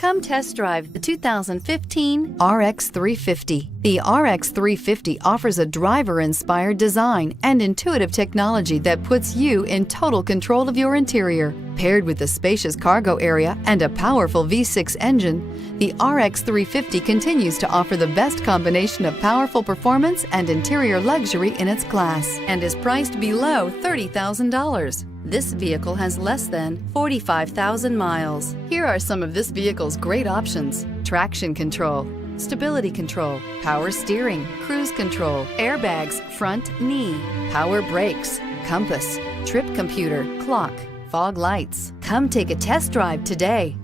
Come test drive the 2015 RX 350. The RX 350 offers a driver-inspired design and intuitive technology that puts you in total control of your interior. Paired with a spacious cargo area and a powerful V6 engine, the RX 350 continues to offer the best combination of powerful performance and interior luxury in its class and is priced below $30,000. This vehicle has less than 45,000 miles. Here are some of this vehicle's great options: traction control, stability control, power steering, cruise control, airbags, front knee, power brakes, compass, trip computer, clock, fog lights. Come take a test drive today.